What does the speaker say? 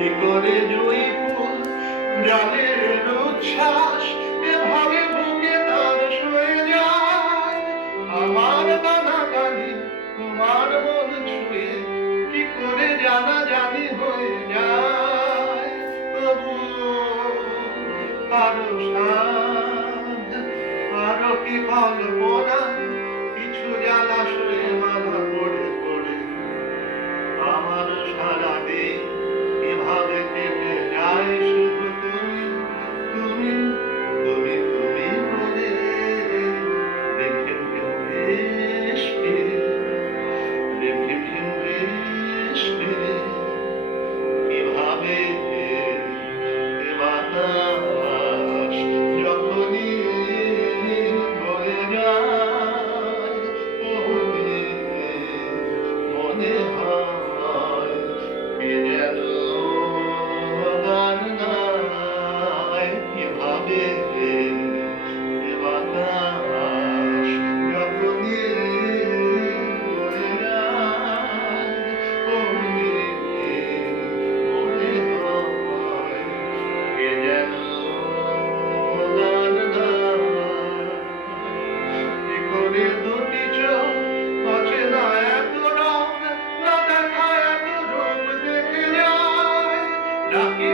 কি করে জয়ী ফুল জলের উচ্ছ্বাস এভাবে বুকে তার সয়ে যায়। আমার কানাকানি তোমার মন ছুঁয়ে কি করে জানা জানি হয়ে যায়। তবু আরো সাধ আরো কি কল্পনা কিছু জলাশয়ে মাথা পড়ে পড়ে আমার সারাদিন এভাবে কেটে যায়। শুধু তুমি তুমি তুমি তুমি বলে রেখে কেউ বেশ ফিরে রেখে কেউ বেশ ফিরে কিভাবে বাতাস যখনই বয়ে যায় ওরে মনে হয় কে যেন গান গায়। কিভাবে বাতাস যখনই বয়ে যায় ওরে মনে হয় কে যেন গান গায়। কি করে দুটি চোখ অচেনা এত রং না দেখা এত রূপ দেখে যায়। ডাকি